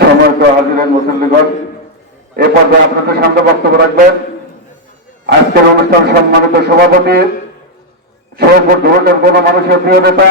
সম্মানিত হাজিরেন মুসল্লিগণ, এ পর্যায়ে আপনাদের সামনে বক্তব্য রাখবেন আজকের অনুষ্ঠান সম্মানিত সভাপতি, শেরপুর ধুরুটের গণমানুষের প্রিয় নেতা,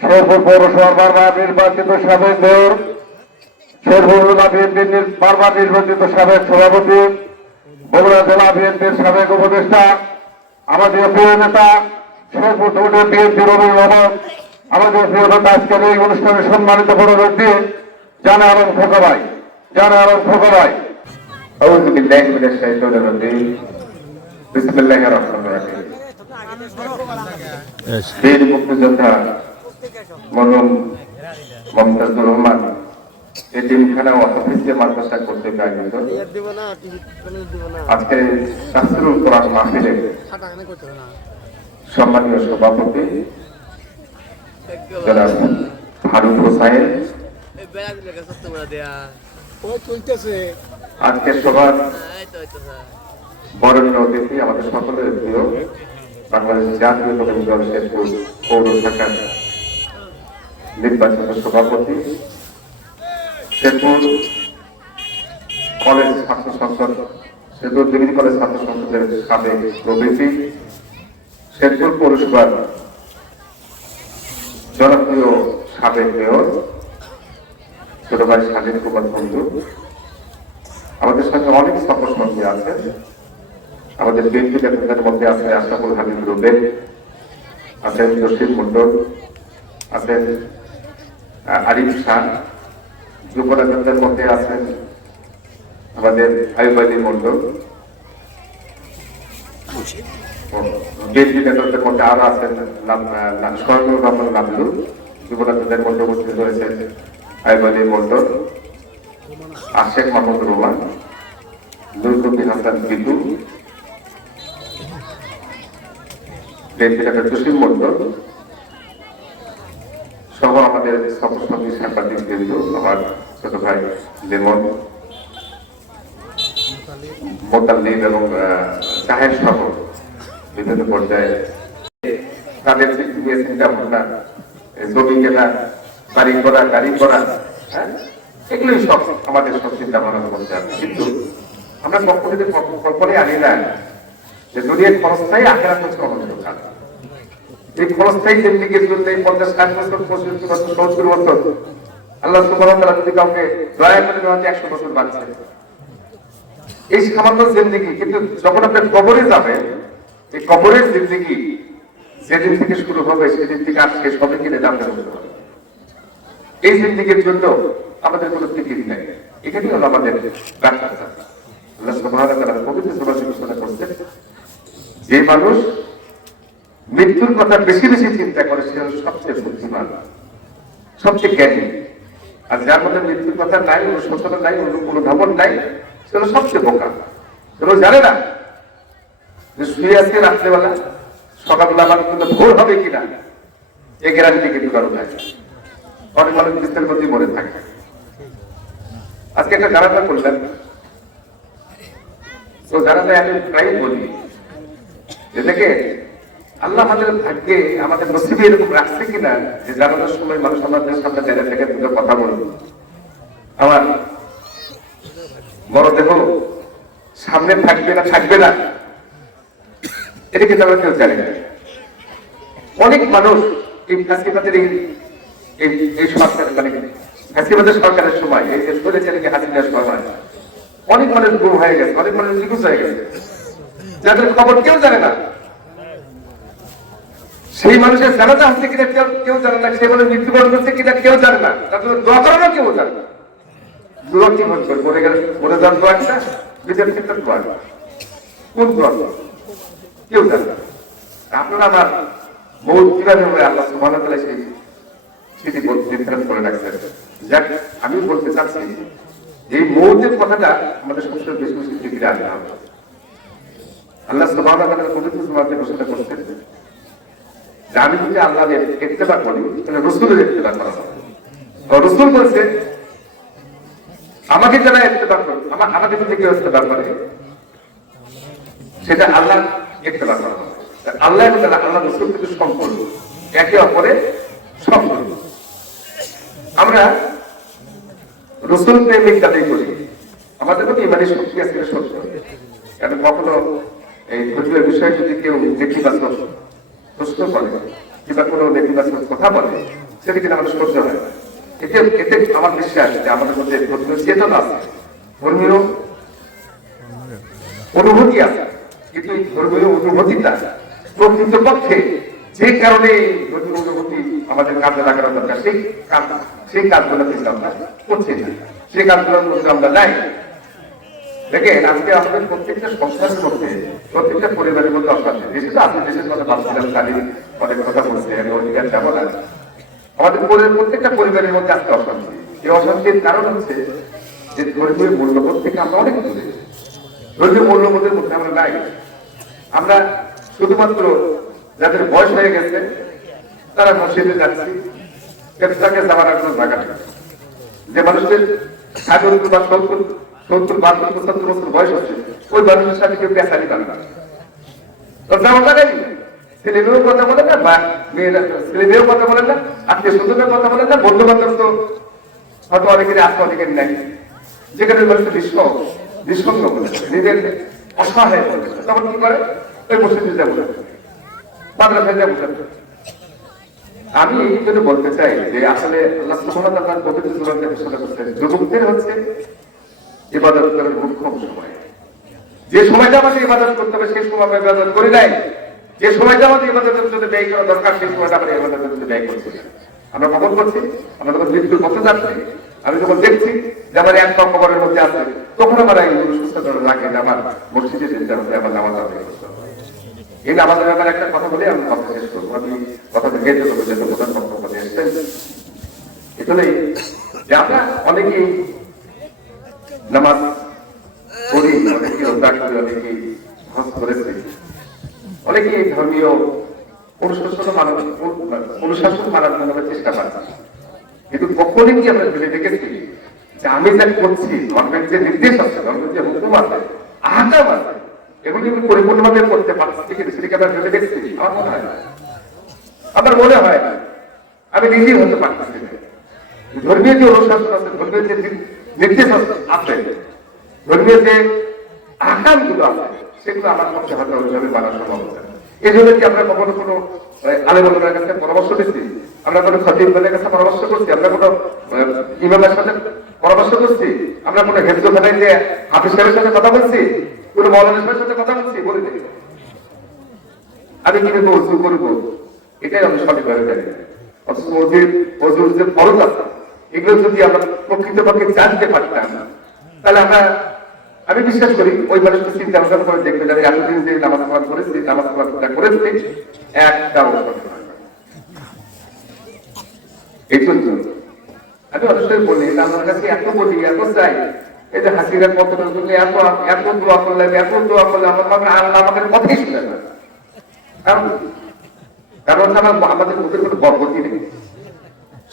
শেরপুর পৌরসভার বারবার নির্বাচিত সাবেক মেয়র, শেরপুর জেলা বিএনপির বারবার নির্বাচিত সাবেক সভাপতি, বগুড়া জেলা বিএনপির সাবেক উপদেষ্টা, আমাদের প্রিয় নেতা, শেরপুর ধুরুটের বিএনপির অভিভাবক, আমাদের প্রিয় নেতা, আজকের এই অনুষ্ঠানে সম্মানিত বড় ব্যক্তি জানে আলম খোকা ভাই, জানে আলম খোকা ভাই। আউযু বিল্লাহি মিনাশ শাইতানির রাজিম। বিসমিল্লাহির রহমানির রহিম। বীর মুক্তিযোদ্ধা মরহুম মমতাজুর রহমান এতিমখানা ও হাফিজিয়া মাদ্রাসা কর্তৃক আয়োজিত আজকে শাস্ত্রুল কোরআন মাহফিলে সম্মানীয় সভাপতি জনাব ফারুক হোসাইন, আজকের সভার বরেণ্য অতিথি, আমাদের সকলের প্রিয় বাংলাদেশ জাতীয় দল শেরপুর পৌর শাখার নির্বাচিত সভাপতি, শেরপুর কলেজ ছাত্র সংসদ, শেরপুর ডিগ্রি কলেজ ছাত্র সংসদের সাবেক প্রভৃতি, শেরপুর পৌরসভার জনপ্রিয় সাবেক মেয়র ছোট ভাই স্বাধীন কুমার বন্ধু, আমাদের সঙ্গে অনেক সফরসঙ্গী আছেন। আমাদের বিএনপি নেতাদের মধ্যে আছে আশরাফুল হাবিব রুবেল, আছেন জসিম মন্ডল, আছেন আরিফ শাহ, যুব নেতাদের মধ্যে আছেন আমাদের আইয়ুব আলী মন্ডল, বিএনপি নেতাদের মধ্যে আরো আছেন সরকার রহমান নাবলু, যুব নেতাদের মধ্যে উপস্থিত রয়েছেন আইয়ুব আলী মন্ডল, আশেক মাহমুদ রহমান, নুরুদ্দিন হাসান বিটু, বিএনপি নেতা জসিম মন্ডল সহ আমাদের সফরসঙ্গী সাংবাদিক বৃন্দ, আমার ছোট ভাই লেমন, মোতাল্লিব এবং চাহের সহ বিভিন্ন পর্যায়ে তাদের চিন্তা ভাবনা, জমি কেনা, বাড়ি করা, গাড়ি করা, এগুলোই সব আমাদের সব চিন্তা ভাবনার মধ্যে আছে। কিন্তু আমরা কখনো কল্পনায় আনি না যে দুনিয়ার খরচটাই আখেরাত হচ্ছে অনন্তকাল। এই খরচটাই জিন্দেগির জন্য 50-60 বছর, 65 বছর, 70 বছর আল্লাহ সুবহানাহু ওয়া তাআলা যদি কাউকে দয়া করে হয়তো 100 বছর বাঁচছে, এই সামান্য জিন্দেগি। কিন্তু যখন আপনি কবরে যাবেন, এই কবরের জিন্দেগি যেদিন থেকে শুরু হবে সেদিন থেকে আর শেষ হবে কিনা জানতে বলতে হবে। এই জিন্দেগির জন্য আমাদের কোনো ফিকির নেই। এখানে হলো আমাদের ব্যাখ্যা। আল্লাহ সুবহানাহু ওয়া তাআলা পবিত্র সূরা ঘোষণা করেছেন, যে মানুষ মৃত্যুর কথা বেশি বেশি চিন্তা করে সে হলো সবচেয়ে বুদ্ধিমান, সবচেয়ে জ্ঞানী। আর যার মধ্যে মৃত্যুর কথা নাই, অনুশোচনা নাই, অনুধাবন নাই, সে হলো সবচেয়ে বোকা। সেও জানে না যে শুয়ে আজকে রাত্রেবেলা সকালবেলা আমার কিন্তু ভোর হবে কিনা, এই গ্যারান্টি কিন্তু কারো নাই। অনেক মানুষ মৃত্যুর প্রতি মনে থাকে। আজকে একটা জানাজা করলেন, তো জানাজায় আমি প্রায় বলি যে দেখে আল্লাহ আমাদের ভাগ্যে, আমাদের নসিবে এরকম রাখছে কিনা যে জানাজার সময় মানুষ আমাদের সামনে দাঁড়িয়ে থেকে দুটো কথা বলবো। আমার মরদেহ সামনে থাকবে না থাকবে না এটা কিন্তু আমরা কেউ জানি না। অনেক মানুষ এই ফাঁসিবাদের এই সরকার, মানে ফাঁসিবাদের সরকারের সময়, এই যে সরেছে হাসিনার সময় অনেক মানুষ গুম হয়ে গেছে, অনেক মানুষ নিখোঁজ হয়ে গেছে, যাদের খবর কেউ জানে না। সেই মানুষের জানাজা হচ্ছে কিনা কেউ জানে না, সেই মানুষ মৃত্যুবরণ করছে কিনা কেউ জানে না, তাদের দোয়া করানো কেউ জানে না। দোয়া কি মনে করে মরে গেলে মরে যান দোয়া একটা, নিজের ক্ষেত্রে দোয়া কোন দোয়া কেউ জানে না। আপনারা আমার মৌত কিভাবে হবে আল্লাহ সুবহানাহু ওয়া তাআলা সেই স্মৃতি নির্ধারণ করে রাখছেন। যাক, আমি বলতে চাচ্ছি এই মৌতের কথাটা আমাদের সবসময় বেশি বেশি ফিরে আনতে হবে। আল্লাহ সুবহানাহু ওয়া তাআলা পবিত্র সূরাতে ঘোষণা করেছেন যে আমি যদি আল্লাহর ইত্তেবা করি তাহলে রাসূলের ইত্তেবা করা হবে। তো রাসূল বলছে আমাকে যারা ইত্তেবা করে, আমাকে যদি কেউ ইত্তেবা করে সেটা আল্লাহ ইত্তেবা করা হবে। আল্লাহ এবং আল্লাহ রাসূল কিন্তু সম্পর্ক একে অপরের সম্পর্ক। আমরা রসুল প্রেমিক যাদের করি আমাদের মধ্যে ইমানি শক্তি আছে সত্য, কারণ কখনো এই ধর্মীয় বিষয়ে যদি কেউ নেতিবাচক প্রশ্ন করে কিংবা কোনো নেতিবাচক কথা বলে সেটা কিন্তু আমাদের সহ্য হয় না। এতে এতে আমার বিশ্বাস যে আমাদের মধ্যে ধর্মীয় চেতনা আছে, ধর্মীয় অনুভূতি আছে, কিন্তু এই ধর্মীয় অনুভূতিটা প্রকৃতপক্ষে যে কারণে ধর্মীয় অনুভূতি আমাদের কাজে লাগানো দরকার সেই কাজগুলো কিন্তু আমরা করছি না, সেই কাজগুলোর মধ্যে আমরা নাই। দেখেন আজকে আমাদের প্রত্যেকটা সংস্থানের মধ্যে প্রত্যেকটা পরিবারের মধ্যে অশান্তি, দেশে তো আপনি দেশের কথা ভাবছিলাম কালি অনেক কথা বলছে, আমি অধিকার যাবো না। আমাদের প্রত্যেকটা পরিবারের মধ্যে আজকে অশান্তি, এই অশান্তির কারণ হচ্ছে যে ধর্মীয় মূল্যবোধ থেকে আমরা অনেক দূরে, ধর্মীয় মূল্যবোধের মধ্যে আমরা নাই। আমরা শুধুমাত্র যাদের বয়স হয়ে গেছে তারা মসজিদে যাচ্ছি, তাকে যাওয়ার কোনো জায়গা নেই। যে মানুষের 60 বা 70, 72, 75 বছর বয়স হচ্ছে ওই মানুষের সাথে কেউ পেশারি পান না, ছেলে মেয়েও কথা বলে না, বা মেয়েরা ছেলে মেয়েও কথা বলে না, আত্মীয় স্বজনের কথা বলে না, বন্ধু বান্ধব তো হয়তো অনেকেরই আছে অনেকের নাই, যেখানে মানুষের নিঃসঙ্গ বলে নিজের অসহায় বলে, তখন কি করে ওই মসজিদে যাবো মাদ্রাসায় যাবো। আমি এই জন্য বলতে চাই যে আসলে আল্লাহ সুবহানাহু ওয়া তাআলা পবিত্র সূরাতে ঘোষণা করেছেন যুবকদের হচ্ছে ইবাদত করার মুখ্য সময়। যে সময়টা আমাদের ইবাদত করতে হবে সেই সময় আমরা ইবাদত করি নাই, যে সময়টা আমাদের ইবাদতের জন্য ব্যয় করা দরকার সেই সময়টা আমরা ইবাদতের জন্য ব্যয় করছি না। আমরা কখন করছি? আমরা যখন মৃত্যুর পথে যাচ্ছি, আমি যখন দেখছি যে আমার এক কবরের মধ্যে আছে, তখন আমার এই সুস্থ লাগে যে আমার মসজিদে যেতে হবে, আমার নামাজ আদায় করতে হবে। এই নামাজের ব্যাপারে একটা কথা বলে আমি কথা শেষ করবো, আমি কথা গেয়ে দেবো যেহেতু প্রধান বক্তব্য নিয়ে এসছেন। এজন্যই যে আমরা অনেকেই নামাজ পড়ি, অনেকেই রোজা করি, অনেকেই হজ করেছি, অনেকেই ধর্মীয় অনুশাসন মানার জন্য চেষ্টা করছি, কিন্তু কখনই কি আমরা ভেবে দেখেছি যে আমি যা করছি ধর্মের যে নির্দেশ আছে, ধর্মের যে হুকুম আছে, আহকাম আছে, এগুলি আমি পরিপূর্ণভাবে করতে পারছি কিন্তু সেটাকে আমরা ভেবে দেখছি? আমার মনে হয় না, আমি নিজেই হতে পারতেছি না। ধর্মীয় যে অনুশাসন আছে, ধর্মীয় যে নির্দেশ আছে, ধর্মীয় যে আহকাম গুলো আছে, সেগুলো আমার পক্ষে হয়তো ওইভাবে মানা সম্ভব হবে না। এই জন্য কি আমরা কখনো কোনো আলেমের কাছে পরামর্শ দিচ্ছি, আমরা কোনো খতিবের কাছে পরামর্শ করছি, আমরা কোনো ইমামের সাথে পরামর্শ করছি, আমরা কোনো হেফজখানায় যে হাফিজ সাহেবের সাথে কথা বলছি, কোনো মৌলানা সাহেবের সাথে কথা বলছি? বলি না। আমি কিভাবে ওযু করবো এটাই আমি সঠিকভাবে জানি না। অথচ ওযুর যে ফরজ আছে এগুলো যদি আমরা প্রকৃতপক্ষে জানতে পারতাম তাহলে আমি বিশ্বাস করি ওই মানুষটা চিন্তা ভাবনা করে দেখবে যে এতদিন যে নামাজ পড়া করেছি, নামাজ পড়া করেছি একটা এই জন্য আমি অবশ্যই বলি আমার কাছে এত বলি, এত চাই, এই যে হাসিনার পতনের জন্য এত দোয়া করলাম, আমার আল্লাহ আমাদের কথাই শুনে না। কারণ আমাদের মুখের কোনো বরকতি নেই,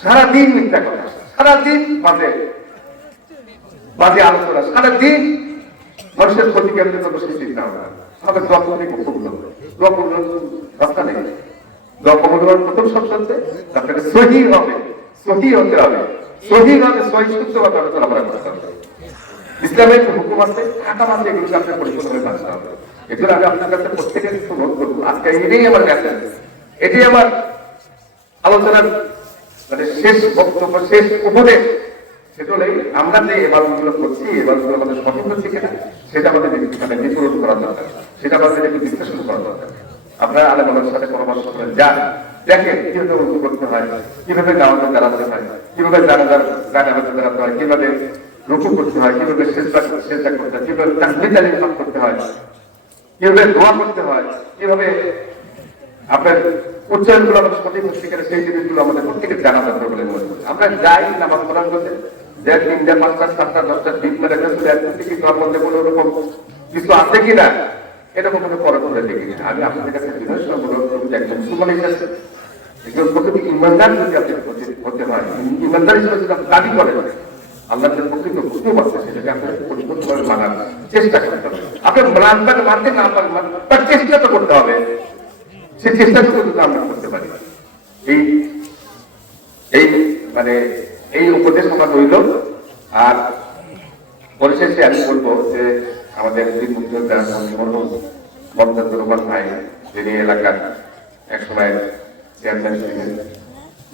সারাদিন মিথ্যা কথা, সারাদিন বাজে আলোচনা, সারাদিন মানুষের ক্ষতি কেন্দ্রে তো বসে চিন্তা হবে না। আমাদের দোয়া করলে দোয়া করলে রাস্তা নেই। দোয়া কবুল হওয়ার প্রথম শর্ত হচ্ছে আপনাকে সহি হবে, সহি হতে হবে, সহি ভাবে সহি শুদ্ধভাবে আলোচনা করতে হবে। ইসলামের হুকুম আছে, আকাম আছে, এগুলোকে আপনার পরিপূর্ণভাবে মানতে হবে। এগুলো আমি আপনার কাছে প্রত্যেকের অনুরোধ করবো। আজকে এটাই আমার মেসেজ, এটাই আমার আলোচনার মানে শেষ বক্তব্য, শেষ উপদেশ। সেটা হলেই আমরা যে এবারগুলো করছি, এবারগুলো আমাদের সঠিক হচ্ছে কিনা সেটা আমাদের নির্ধারণ করা দরকার, সেটা আমাদের একটু বিশ্লেষণ করা দরকার। আপনারা আলেমের সাথে পরামর্শ করেন, যান দেখেন কিভাবে উঁচু করতে হয়, কিভাবে নামাজে দাঁড়াতে হয়, কিভাবে গানে দাঁড়াতে হয়, কিভাবে রুকু করতে হয়, কিভাবে সেজদা করতে হয়, কিভাবে তাকবীর তালিম করতে হয়, কিভাবে দোয়া করতে হয়, কিভাবে আপনার উচ্চারণগুলো আমাদের সঠিক হচ্ছে কিনা সেই জিনিসগুলো আমাদের প্রত্যেকের জানা দরকার বলে মনে করি। আমরা যাই নামাজ পড়ার মধ্যে যে 3টা 5টা 7টা 10টা দিন মেরে মধ্যে কোনো রকম কিছু আছে কিনা এরকম কোনো পরপরে দেখি না। আমি আপনাদের কাছে একজন মুসলমান হিসেবে একজন প্রকৃত ইমানদার যদি আপনি হতে হয়, ইমানদার হিসেবে যদি আপনি দাবি করেন, আল্লাহ যে প্রকৃত হুকুম আছে সেটাকে আপনাকে পরিপূর্ণভাবে মানার চেষ্টা করতে হবে। আপনি মানতে না পারেন তার চেষ্টা তো করতে হবে, সেই চেষ্টাটুকু যদি আমরা করতে পারি। এই মানে এই উপদেশ আমার রইল। আর পরিশেষে আমি বলবো যে আমাদের বীর মুক্তিযোদ্ধা মরহুম মমতাজুর রহমান ভাই, যিনি এলাকার একসময় চেয়ারম্যান ছিলেন,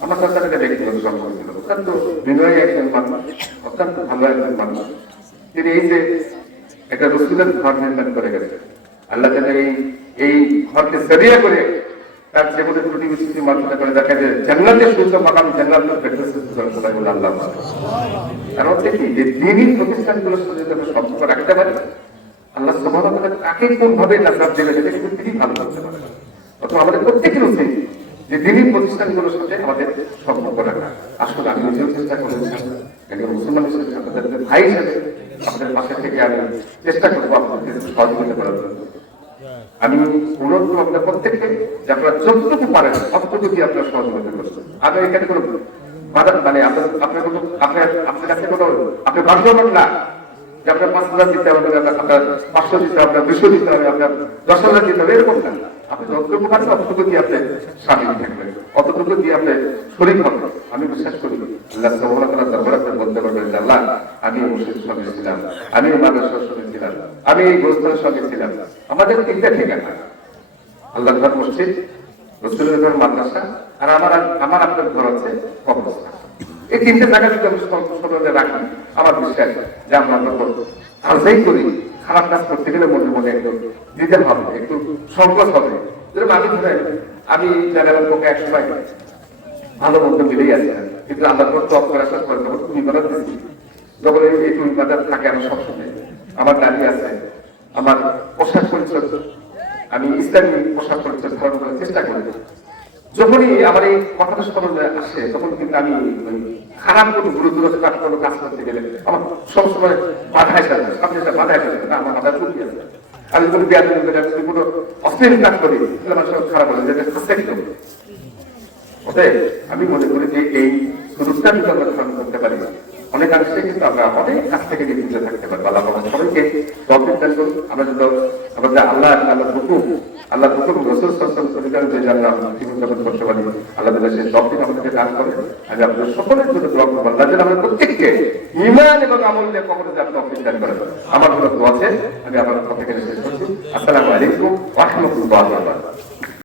আমার তার সাথে ব্যক্তিগত সম্পর্ক ছিল, অত্যন্ত বিনয়ী একজন মানুষ, অত্যন্ত ভালো একজন মানুষ। তিনি এই যে একটা রসুলের ঘর নির্মাণ করে গেছে, আল্লাহ যেন এই ঘরকে সেরিয়া করে তার জীবনে ত্রুটি বিচ্ছুতি মাধ্যমে করে দেখা যায় জান্নাতের সূর্য মাকাম জান্নাতের ফেরদৌসের সুযোগ বলে আল্লাহ। কারণ হচ্ছে কি, যে দিনই প্রতিষ্ঠানগুলোর সাথে যদি আমরা সম্পর্ক রাখতে পারি, আল্লাহ সুবহানাহু ওয়া তাআলা কাকে কোন ভাবে নাজাত দেবে সেটা কিন্তু তিনি ভালো করতে পারেন। অথবা আমাদের প্রত্যেকের উচিত যে দিনই প্রতিষ্ঠানগুলোর সাথে আমাদের সম্পর্ক রাখা। আসলে আমি নিজেও চেষ্টা করেছি একজন মুসলমান হিসেবে, আপনাদের ভাই হিসেবে আপনাদের পাশে থেকে আমি চেষ্টা করবো আপনাদের সহযোগিতা করার জন্য। আমি অনুরোধ করবো আপনার প্রত্যেককে যে আপনারা যতটুকু পারেন ততটুকু দিয়ে আপনারা সহযোগিতা করবেন। আমি এখানে কোনো বাধা মানে আপনার কোনো আপনার কাছে কোনো আপনি বাধ্যবান না যে আপনার 5,000 দিতে হবে, আপনার 500 দিতে হবে, 200 দিতে হবে, আপনার 10,000 দিতে হবে, এরকম না। আপনি যতটুকু পারেন অতটুকু দিয়ে আপনি সামিল থাকবেন, অতটুকু দিয়ে আপনি শরীর হবেন। আমি বিশ্বাস করি আল্লাহ সুবহানাহু ওয়া তাআলা দরবারে আপনি বলতে পারবেন যে আল্লাহ, আমি এই মসজিদের সঙ্গে ছিলাম, আমি এই মাদ্রাসার সঙ্গে ছিলাম, আমি এই গোরস্থানের সঙ্গে ছিলাম। আমাদের তিনটা ঠিকানা, আল্লাহর ঘর মসজিদ, রসুলের ঘর মাদ্রাসা, আর আমার আপনার ঘর হচ্ছে কবরস্থান। এই তিনটে জায়গা যদি আমি সতর্ক রাখি, আমার বিশ্বাস যে আমরা কাজই করি, খারাপ কাজ করতে গেলে মনে মনে একটু দিতে হবে, একটু সংকোচ হবে। আমি জানালাম তোকে এক সময় ভালো মন্দ মিলেই আছে, কিন্তু আল্লাহ টপ করে আসার পরে তখন তুমি বাজার দিচ্ছি, যখন এই তুমি বাজার থাকে আমি সবসময় আমার দাঁড়িয়ে আছে, আমার পোশাক পরিচ্ছদ আমি ইসলামী পোশাক পরিচ্ছদ ধারণ করার চেষ্টা করি। যখনই আমার এই কথাটা স্মরণে আসে, তখন কিন্তু আমি খারাপ কোনো গুরুত্ব কোনো কাজ করতে গেলে আমার সবসময় বাধা এসে যায়, সামনে বাধা এসে যায় না, আমার মাথা চুলকি আছে। আমি কোনো ব্যায়াম করে কোনো অশ্লীল কাজ করি, আমার সব খারাপ হয়ে যায়, আমি মনে করি যে এই সুযোগটা যদি আমরা ধারণ করতে পারি, অনেকাংশে কিন্তু আমরা অনেক কাছ থেকে নির্দিষ্ট থাকতে পারবো। আল্লাহ সবাইকে তৌফিক দান করুন। আমরা যদি আমাদের আল্লাহর হুকুম রাসূল সাল্লাল্লাহু আলাইহি ওয়াসাল্লাম যে আমরা জীবনযাপন করতে পারি, আল্লাহ তাআলা সেই তৌফিক আমাদেরকে দান করেন। আমি আপনাদের সকলের জন্য দোয়া করব, আল্লাহ যেন আমাদের প্রত্যেককে ঈমান এবং আমল নিয়ে কখনো যেন তৌফিক দান করেন। আমার জন্য দোয়া আছে। আমি আমার কথা শেষ করছি। আসসালামু আলাইকুম ওয়া রাহমাতুল্লাহি ওয়া বারাকাতুহু।